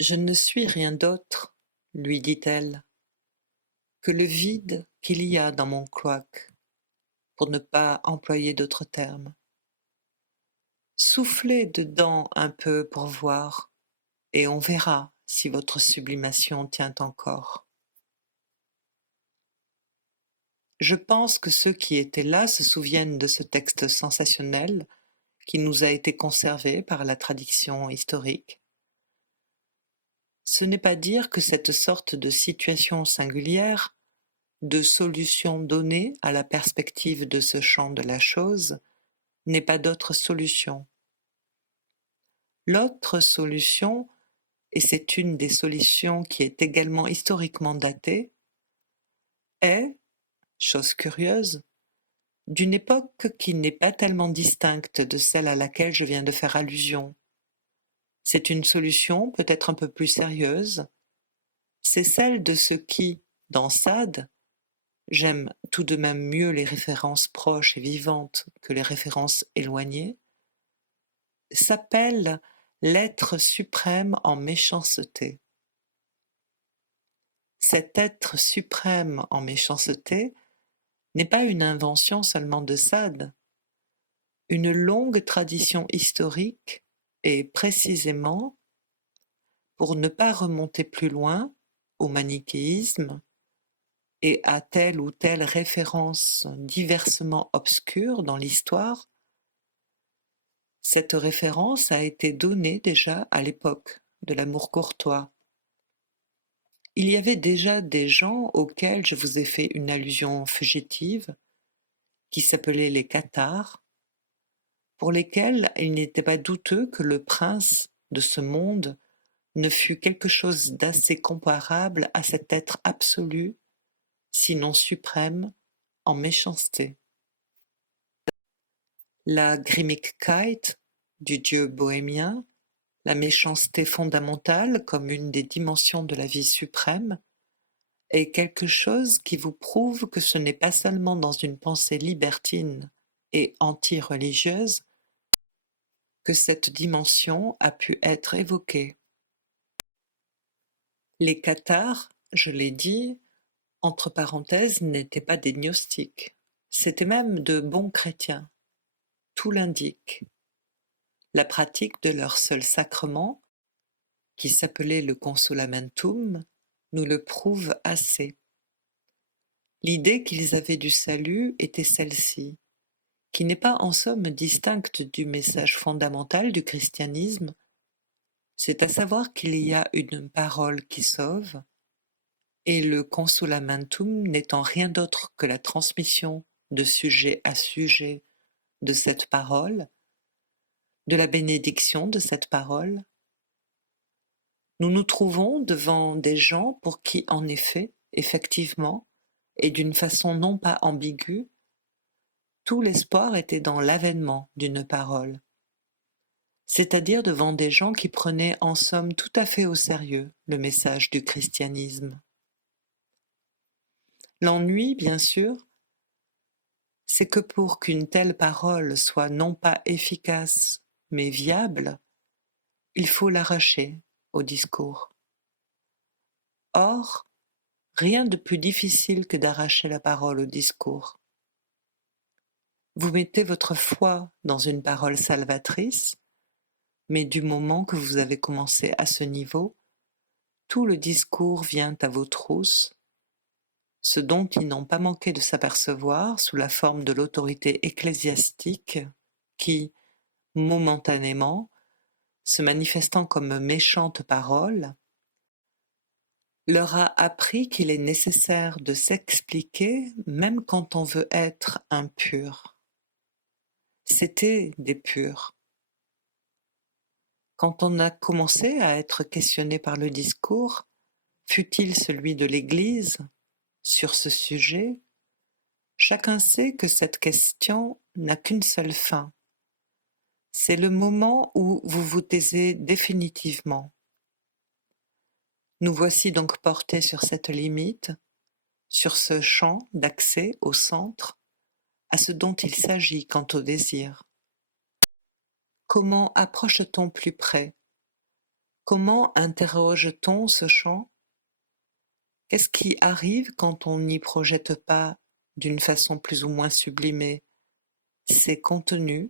Je ne suis rien d'autre, lui dit-elle, que le vide qu'il y a dans mon cloaque, pour ne pas employer d'autres termes. Soufflez dedans un peu pour voir, et on verra si votre sublimation tient encore. Je pense que ceux qui étaient là se souviennent de ce texte sensationnel qui nous a été conservé par la tradition historique. Ce n'est pas dire que cette sorte de situation singulière, de solution donnée à la perspective de ce champ de la chose, n'ait pas d'autre solution. L'autre solution, et c'est une des solutions qui est également historiquement datée, est, chose curieuse, d'une époque qui n'est pas tellement distincte de celle à laquelle je viens de faire allusion. C'est une solution peut-être un peu plus sérieuse, c'est celle de ce qui, dans Sade, j'aime tout de même mieux les références proches et vivantes que les références éloignées, s'appelle l'être suprême en méchanceté. Cet être suprême en méchanceté n'est pas une invention seulement de Sade. Une longue tradition historique et précisément, pour ne pas remonter plus loin, au manichéisme et à telle ou telle référence diversement obscure dans l'histoire, cette référence a été donnée déjà à l'époque de l'amour courtois. Il y avait déjà des gens auxquels je vous ai fait une allusion fugitive, qui s'appelaient les cathares, pour lesquels il n'était pas douteux que le prince de ce monde ne fût quelque chose d'assez comparable à cet être absolu, sinon suprême, en méchanceté. La Grimmigkeit du dieu bohémien, la méchanceté fondamentale comme une des dimensions de la vie suprême, est quelque chose qui vous prouve que ce n'est pas seulement dans une pensée libertine et anti-religieuse que cette dimension a pu être évoquée. Les cathares, je l'ai dit, entre parenthèses, n'étaient pas des gnostiques, c'étaient même de bons chrétiens. Tout l'indique. La pratique de leur seul sacrement, qui s'appelait le consolamentum, nous le prouve assez. L'idée qu'ils avaient du salut était celle-ci, qui n'est pas en somme distincte du message fondamental du christianisme, c'est à savoir qu'il y a une parole qui sauve, et le consolamentum n'étant rien d'autre que la transmission de sujet à sujet de cette parole, de la bénédiction de cette parole, nous nous trouvons devant des gens pour qui, en effet, effectivement, et d'une façon non pas ambiguë, tout l'espoir était dans l'avènement d'une parole, c'est-à-dire devant des gens qui prenaient en somme tout à fait au sérieux le message du christianisme. L'ennui, bien sûr, c'est que pour qu'une telle parole soit non pas efficace, mais viable, il faut l'arracher au discours. Or, rien de plus difficile que d'arracher la parole au discours. Vous mettez votre foi dans une parole salvatrice, mais du moment que vous avez commencé à ce niveau, tout le discours vient à vos trousses, ce dont ils n'ont pas manqué de s'apercevoir sous la forme de l'autorité ecclésiastique qui, momentanément, se manifestant comme méchante parole, leur a appris qu'il est nécessaire de s'expliquer même quand on veut être impur. C'étaient des purs. Quand on a commencé à être questionné par le discours, fût-il celui de l'Église, sur ce sujet, chacun sait que cette question n'a qu'une seule fin. C'est le moment où vous vous taisez définitivement. Nous voici donc portés sur cette limite, sur ce champ d'accès au centre, à ce dont il s'agit quant au désir. Comment approche-t-on plus près? Comment interroge-t-on ce champ? Qu'est-ce qui arrive quand on n'y projette pas, d'une façon plus ou moins sublimée, ses contenus,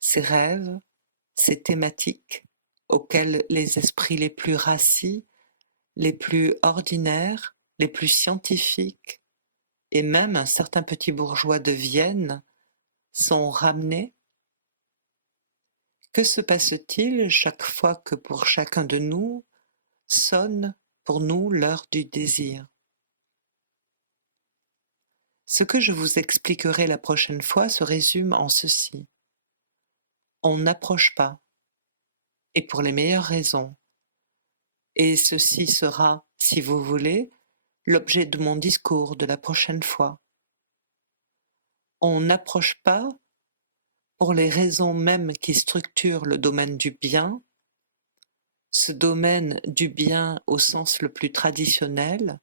ses rêves, ses thématiques, auxquelles les esprits les plus rassis, les plus ordinaires, les plus scientifiques, et même certains petits bourgeois de Vienne, sont ramenés? Que se passe-t-il chaque fois que pour chacun de nous sonne pour nous l'heure du désir? Ce que je vous expliquerai la prochaine fois se résume en ceci. On n'approche pas, et pour les meilleures raisons. Et ceci sera, si vous voulez, l'objet de mon discours de la prochaine fois. On n'approche pas pour les raisons mêmes qui structurent le domaine du bien, ce domaine du bien au sens le plus traditionnel,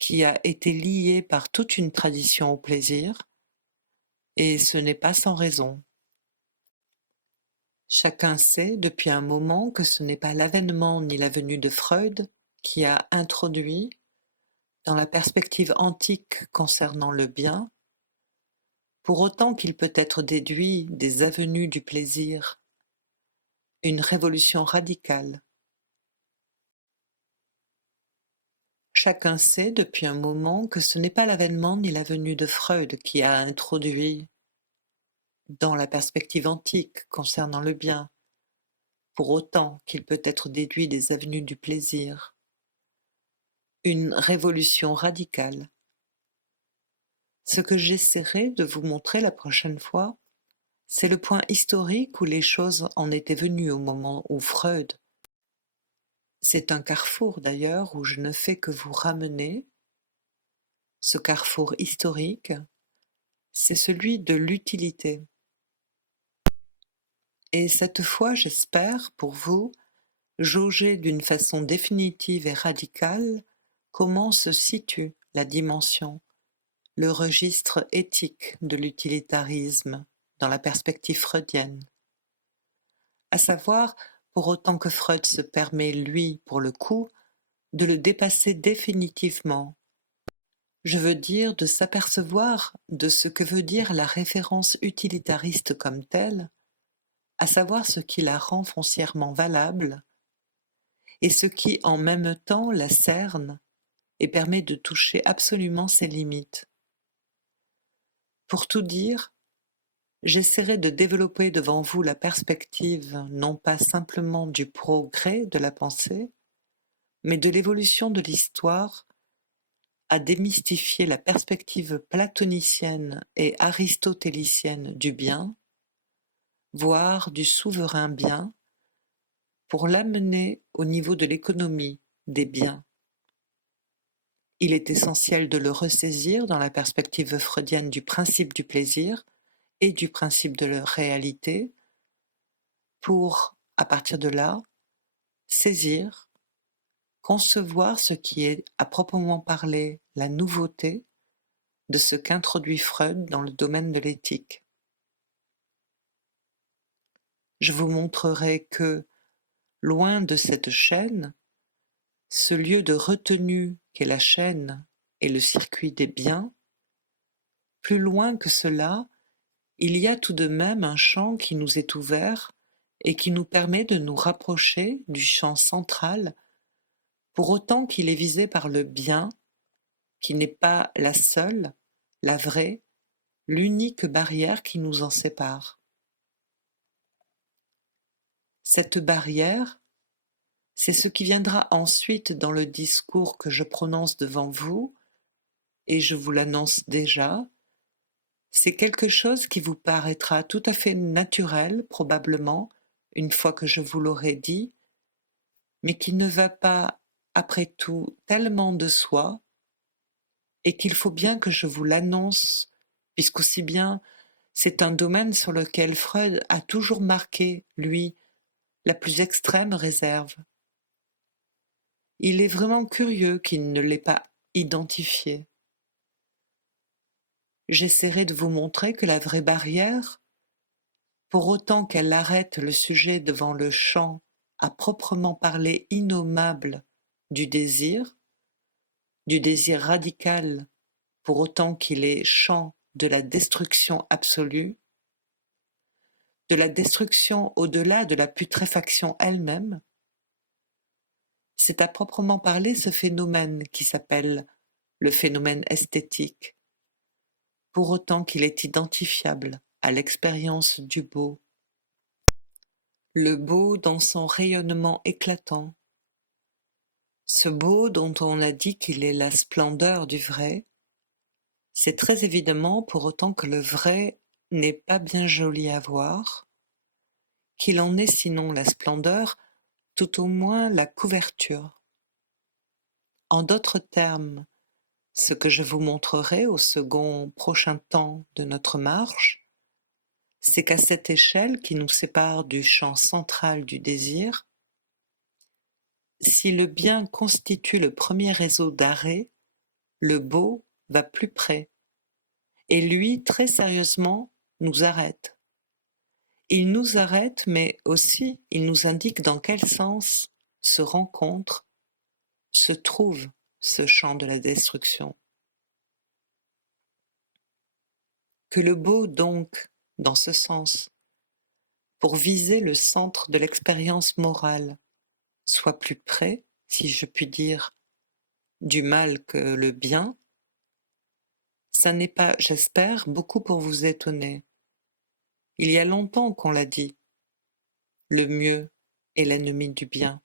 qui a été lié par toute une tradition au plaisir, et ce n'est pas sans raison. Chacun sait depuis un moment que ce n'est pas l'avènement ni la venue de Freud qui a introduit, dans la perspective antique concernant le bien, pour autant qu'il peut être déduit des avenues du plaisir, une révolution radicale. Chacun sait depuis un moment que ce n'est pas l'avènement ni la venue de Freud qui a introduit, dans la perspective antique concernant le bien, pour autant qu'il peut être déduit des avenues du plaisir, une révolution radicale. Ce que j'essaierai de vous montrer la prochaine fois, c'est le point historique où les choses en étaient venues au moment où Freud, c'est un carrefour d'ailleurs où je ne fais que vous ramener, ce carrefour historique, c'est celui de l'utilité. Et cette fois, j'espère, pour vous, jauger d'une façon définitive et radicale comment se situe la dimension, le registre éthique de l'utilitarisme dans la perspective freudienne. À savoir, pour autant que Freud se permet, lui, pour le coup, de le dépasser définitivement. Je veux dire de s'apercevoir de ce que veut dire la référence utilitariste comme telle, à savoir ce qui la rend foncièrement valable, et ce qui en même temps la cerne et permet de toucher absolument ses limites. Pour tout dire, j'essaierai de développer devant vous la perspective non pas simplement du progrès de la pensée, mais de l'évolution de l'histoire, à démystifier la perspective platonicienne et aristotélicienne du bien, voire du souverain bien, pour l'amener au niveau de l'économie des biens. Il est essentiel de le ressaisir dans la perspective freudienne du principe du plaisir et du principe de la réalité, pour, à partir de là, saisir, concevoir ce qui est, à proprement parler, la nouveauté de ce qu'introduit Freud dans le domaine de l'éthique. Je vous montrerai que, loin de cette chaîne, ce lieu de retenue qu'est la chaîne et le circuit des biens, plus loin que cela, il y a tout de même un champ qui nous est ouvert et qui nous permet de nous rapprocher du champ central, pour autant qu'il est visé par le bien, qui n'est pas la seule, la vraie, l'unique barrière qui nous en sépare. Cette barrière, c'est ce qui viendra ensuite dans le discours que je prononce devant vous, et je vous l'annonce déjà, c'est quelque chose qui vous paraîtra tout à fait naturel, probablement, une fois que je vous l'aurai dit, mais qui ne va pas, après tout, tellement de soi, et qu'il faut bien que je vous l'annonce, puisqu'aussi bien c'est un domaine sur lequel Freud a toujours marqué, lui, la plus extrême réserve. Il est vraiment curieux qu'il ne l'ait pas identifié. J'essaierai de vous montrer que la vraie barrière, pour autant qu'elle arrête le sujet devant le champ à proprement parler innommable du désir radical pour autant qu'il est champ de la destruction absolue, de la destruction au-delà de la putréfaction elle-même, c'est à proprement parler ce phénomène qui s'appelle le phénomène esthétique, pour autant qu'il est identifiable à l'expérience du beau. Le beau dans son rayonnement éclatant, ce beau dont on a dit qu'il est la splendeur du vrai, c'est très évidemment pour autant que le vrai n'est pas bien joli à voir, qu'il en est sinon la splendeur, tout au moins la couverture. En d'autres termes, ce que je vous montrerai au second prochain temps de notre marche, c'est qu'à cette échelle qui nous sépare du champ central du désir, si le bien constitue le premier réseau d'arrêt, le beau va plus près, et lui, très sérieusement, nous arrête. Il nous arrête, mais aussi il nous indique dans quel sens se rencontre, se trouve ce champ de la destruction. Que le beau, donc, dans ce sens, pour viser le centre de l'expérience morale, soit plus près, si je puis dire, du mal que le bien, ça n'est pas, j'espère, beaucoup pour vous étonner. Il y a longtemps qu'on l'a dit, le mieux est l'ennemi du bien.